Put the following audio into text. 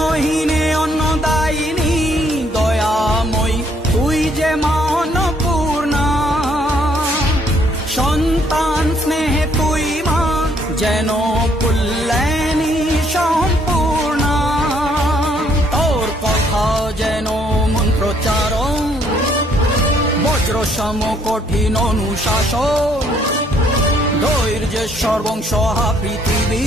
অন্নহীনে অন্নদায়িনী দয়াময়ী তুই যে মা অন্নপূর্ণা। সন্তান স্নেহে তুই মা যেন কল্যাণী সম্পূর্ণা। তোর কথা যেন মন্ত্রোচ্চারণ, বজ্র সম কঠিন অনুশাসন। ধৈর্যেশ্বর বংশ পৃথিবী